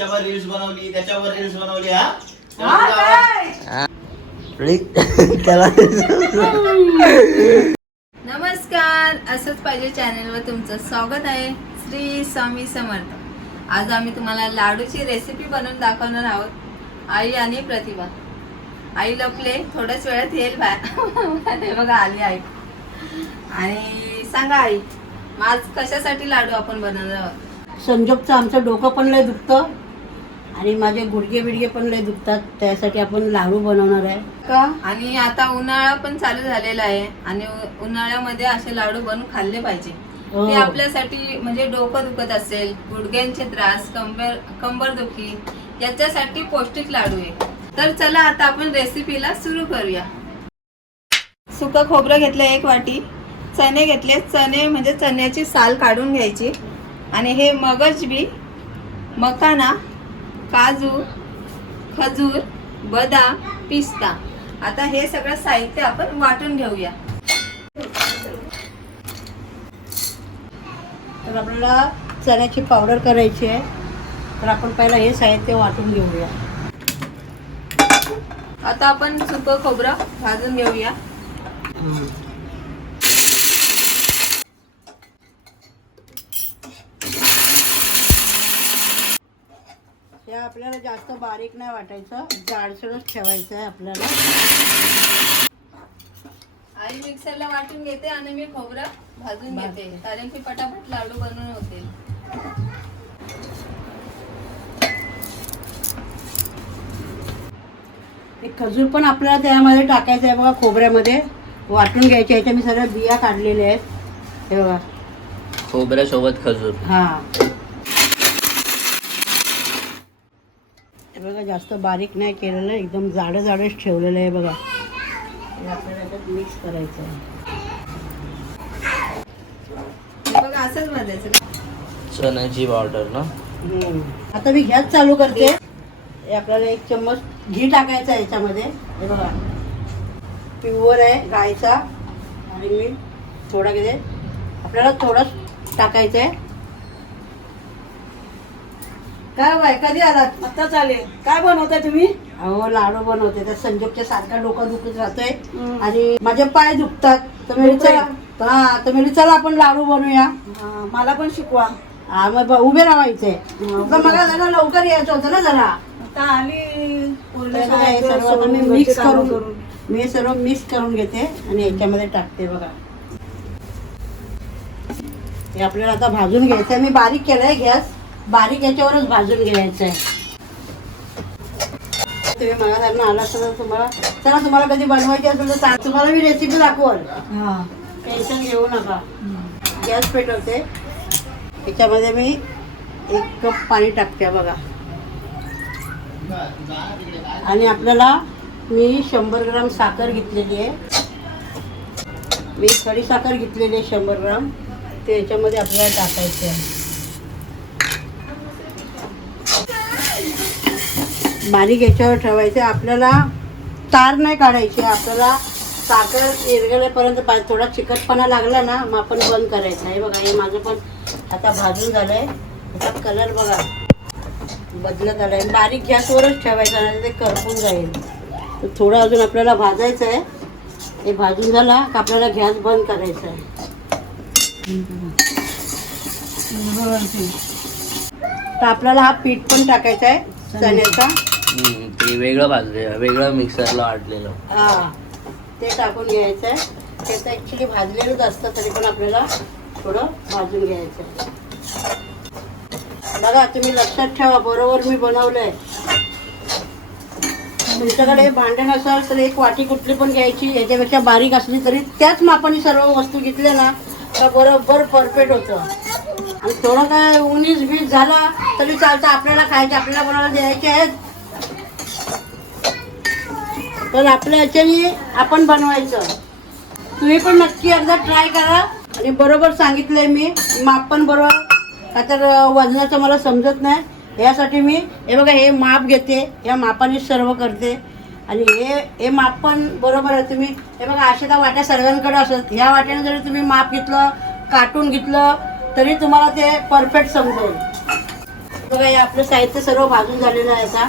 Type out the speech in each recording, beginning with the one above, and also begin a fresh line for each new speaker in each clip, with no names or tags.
याच्यावर रील्स बनवली त्याच्यावर रील्स बनवली हा?
हा, नमस्कार असंच पाहिजे चॅनलवर तुमचं स्वागत आहे. श्री स्वामी समर्थ. आज आम्ही तुम्हाला लाडूची रेसिपी बनवून दाखवणार आहोत. आई आणि प्रतिभा. आई लपले थोड्याच वेळात येईल बाहेर हे बघा आली आई. आणि सांगा आई आज कशासाठी लाडू आपण बनवणार आहोत?
संजोगचं आमचं डोकं पण लय दुखतं. आणि माझे गुडघे बिडगे पण लय दुखतात त्यासाठी आपण लाडू बनवणार आहे.
का? आणि आता उन्हाळा पण चालू झालेला आहे आणि उन्हाळ्यामध्ये असे लाडू बनवून खाल्ले पाहिजे.
हो.
ते आपल्यासाठी म्हणजे डोकं दुखत असेल गुडघ्यांचे त्रास कंबर कंबर दुखी याच्यासाठी पौष्टिक लाडू आहे. तर चला आता आपण रेसिपीला सुरू करूया. सुकं खोबरं घेतलं एक वाटी चणे घेतले चणे म्हणजे चण्याची साल काढून घ्यायची. आणि हे मगज बी मकाना काजू खजूर बदाम पिस्ता. आता हे सगळं साहित्य आपण वाटून घेऊया.
तर आपल्याला चण्याची पावडर करायची आहे. तर आपण पहिला हे साहित्य वाटून घेऊया.
आता आपण सुकं खोबरं भाजून घेऊया.
हे आपल्याला जास्त बारीक नाही वाटायचं. जाडसरच ठेवायचं आहे आपल्याला.
आई मिक्सरला वाटून घेते आणि मी खोबरं भाजून घेते. कारण की पटापट लाडू बनवून होतील.
हे खजूर पण आपल्याला त्यामध्ये टाकायचं आहे बघा खोबऱ्यामध्ये. वाटून घ्यायचे. ह्याच्या मी सगळ्या बिया काढलेल्या आहेत. हे बघा.
खोबऱ्यासोबत खजूर.
हा. बघा जास्त बारीक नाही केलेलं एकदम जाडं जाडच ठेवलेलं आहे बघा. आपल्याला मिक्स करायचं आहे.
बघा असंच भाजायचं का?
चण्याची पावडर ना.
आता मी गॅस चालू करते. हे आपल्याला एक चम्मच घी टाकायचं आहे याच्यामध्ये. हे बघा. प्युअर आहे गायचा आणि मी थोडा घेते. आपल्याला थोडंच टाकायचं आहे
काय बाय कधी आलात? आता चालेल काय बनवताय तुम्ही?
अहो लाडू बनवते. त्या संजोगच्या सारखा डोकं दुखत राहतोय आणि माझे पाय दुखतात. तर मी चला. हा तर मी चला आपण लाडू बनवूया.
हा, मला पण शिकवा.
हा मग ब- उभे राहायचे मला जरा लवकर यायचं होतं ना जरा.
आता आली. पूर्ण
तर हे
सगळं
सर्व आता मी मिक्स
घरचे कामं
करून मी सर्व मिक्स करून घेते आणि याच्यामध्ये टाकते बघा. हे आपल्याला आता भाजून घ्यायचं मी बारीक केलंय गॅस. बारीक याच्यावरच भाजून घ्यायचं आहे. तुम्ही मला त्यांना आला तर तुम्हाला चला तुम्हाला कधी बनवायची असेल तर सांग तुम्हाला मी रेसिपी दाखवल.
हा.
टेन्शन घेऊ नका. गॅस पेटवते. याच्यामध्ये मी एक कप पाणी टाकते बघा. आणि आपल्याला मी शंभर ग्राम साखर घेतलेली आहे. मी खडी साखर घेतलेली आहे शंभर ग्राम. ते याच्यामध्ये आपल्याला टाकायचे आहे. बारीक याच्यावर ठेवायचं. आपल्याला तार नाही काढायची. आपल्याला साखर विरघळेपर्यंत पा थोडा चिकटपणा लागला ना मग आपण बंद करायचं. आहे बघा हे माझं पण आता भाजून झालं आहे त्याचा कलर बघा. बदलत आला आहे बारीक गॅसवरच ठेवायचं नाही ते करपून जाईल. तर थोडं अजून आपल्याला भाजायचं आहे हे भाजून झाला का आपल्याला गॅस बंद करायचा आहे तर आपल्याला हा पीठ पण टाकायचा आहे चण्याचा.
ते वेगळं भाजलेलं वेगळं मिक्सरला वाटलेलं
हा ते टाकून घ्यायचं आहे ते तर ॲक्च्युली भाजलेलंच असतं तरी पण आपल्याला थोडं भाजून घ्यायचं आहे बघा तुम्ही लक्षात ठेवा बरोबर मी बनवलंय. तुमच्याकडे भांडण असाल तर एक वाटी कुठली पण घ्यायची याच्यापेक्षा बारीक असली तरी त्याच मापाने सर्व वस्तू घेतल्या ना तर बरोबर परफेक्ट होतं. आणि थोडं काय उन्नीस वीस झाला तरी चालतं. आपल्याला खायचे आपल्याला कोणाला द्यायचे आहेत तर आपल्या ह्याच्याने आपण बनवायचं. तुम्ही पण नक्की एकदा ट्राय करा. आणि बरोबर सांगितलंय मी माप पण बरोबर. का तर वजनाचं मला समजत नाही. यासाठी मी हे बघा हे माप घेते. या मापाने सर्व करते. आणि हे हे माप पण बरोबर आहे. तुम्ही हे बघा अशा त्या वाट्या सर्वांकडे असत ह्या वाट्याने जरी तुम्ही माप घेतलं काटून घेतलं तरी तुम्हाला ते परफेक्ट समजेल बघा हे आपलं साहित्य सर्व भाजून झालेलं आहे आता.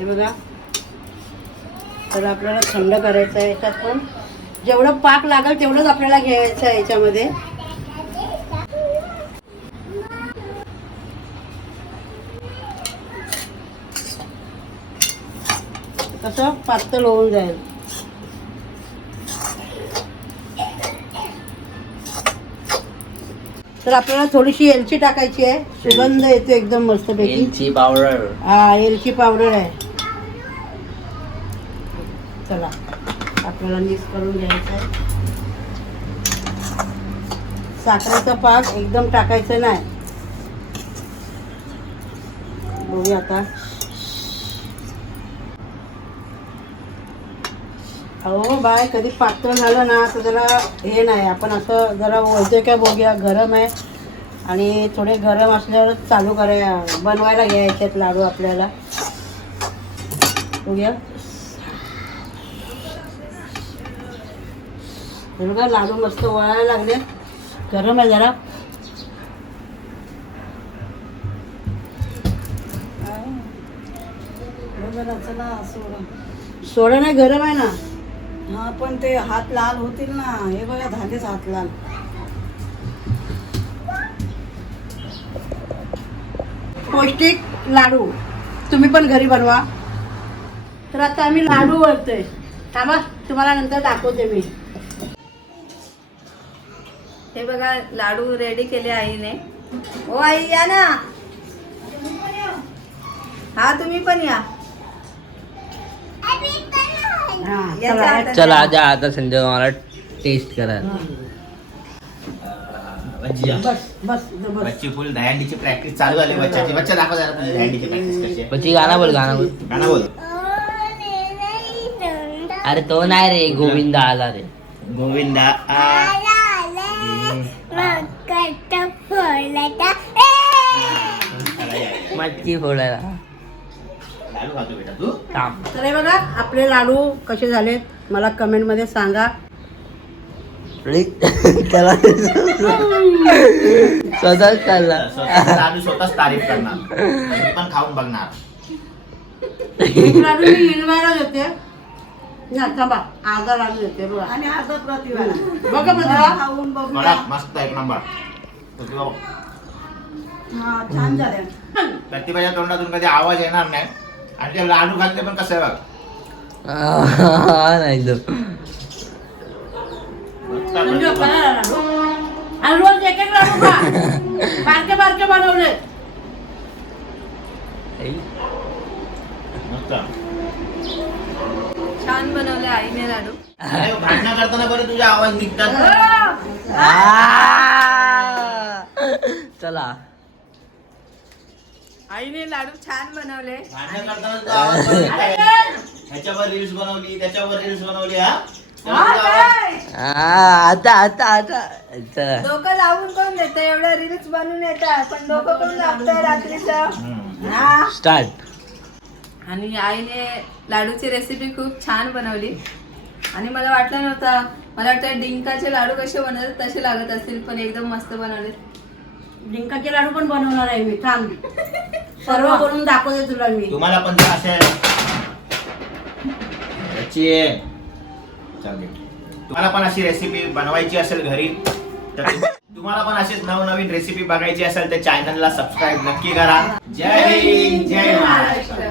हे बघा. तर आपल्याला थंड करायचं आहे याच्यात पण. जेवढं पाक लागेल तेवढंच आपल्याला घ्यायचं आहे याच्यामध्ये. कसं पातळ होऊन जाईल. तर आपल्याला थोडीशी एलची टाकायची आहे. सुगंध येतो एकदम मस्तपैकी.
वेलची पावडर.
हा एलची पावडर आहे. चला आपल्याला मिक्स करून घ्यायचं आहे. साखरेचा पाक एकदम टाकायचं नाही. बघूया आता. अहो बाय कधी पातळ झालं ना तर जरा हे नाही. आपण असं जरा वळते काय बघूया. गरम आहे. आणि थोडे गरम असल्यावर चालू कराया बनवायला घ्यायच्यात लाडू आपल्याला. बघूया. हे बघा लाडू मस्त वळायला लागले. गरम आहे जरा.
बरोबर चला सोडा
सोडा नाही गरम आहे ना.
हा पण ते हात लाल होतील ना. हे बघा झालेच हात लाल.
पौष्टिक लाडू. तुम्ही पण घरी बनवा. तर आता आम्ही लाडू वळतोय थांबा तुम्हाला नंतर दाखवते मी.
हे बघा लाडू रेडी केले आईने. ओ आई या ना. हा तुम्ही पण या.
हा
याच्या
चला
हातात
चला
द्या.
आता संजय मला टेस्ट करा
भजिया
बस बस बस.
बच्ची फुल दहंडीची प्रॅक्टिस चालू झाली बच्चाची बच्चा दाखव जरा तुझी दहंडीची प्रॅक्टिस कशी आहे.
પછી गाणं बोल गाणं बोल.
गाणं बोल.
अरे तो नाही रे गोविंदा आला रे.
गोविंदा आ.
मटकी फोडायला
लाडू खातो बेटा तू.
थांब.
तर हे बघा आपले लाडू कसे झालेत मला कमेंटमध्ये सांगा.
त्याला स्वतःच चालला
लाडू स्वतःच तारीफ करणार. मी पण खाऊन बघणार.
लाडू मी हिरवायला देते. ना थांबा. अर्धा लाडू देते बघा.
आणि अर्धा प्रतिभा
बघा प्रतिभा.
खाऊन
बघा
बघूया
मस्त एक नंबर. प्रतिभा
हा छान झाले.
प्रतिभाच्या तोंडातून कधी आवाज येणार नाही. आणि ते लाडू घालते पण कसं आहे बघ
नाही
मस्त
म्हणजे
प्रतिभा
रोज एक एक लाडू खा बारके बारके बनवले
मस्त
छान बनवले आईने लाडू
अरे, भांडणं करताना बरं तुझे आवाज निघतात.
आ! चला.
आईने लाडू छान बनवले.
भांडणं करताना तुझा आवाज बरं निघताय. ह्याच्यावर रील्स बनवली त्याच्यावर रील्स बनवली हा? तेव्हा तुझा आवाज-
आ, आता आता आता. चला.
डोकं लावून कोण देत? एवढ्या रील्स बनवून येतात. पण डोकं कोण लावतंय रात्रीचं?
हम्म.
हा?
स्टार्ट
आणि आईने लाडूची रेसिपी खूप छान बनवली. आणि मला वाटलं नव्हतं. मला वाटतं डिंकाचे लाडू कसे बनवतात तसे लागत असतील पण एकदम मस्त बनवले
डिंकाचे लाडू पण बनवणार आहे मी थांब. सर्व बनवून दाखवते तुला मी.
तुम्हाला पण याची चालेल तुम्हाला पण अशी रेसिपी बनवायची असेल घरी तर तुम्हाला पण अशीच नवनवीन रेसिपी बघायची असेल तर चॅनलला सबस्क्राईब नक्की करा. जय हिंद जय महाराष्ट्र.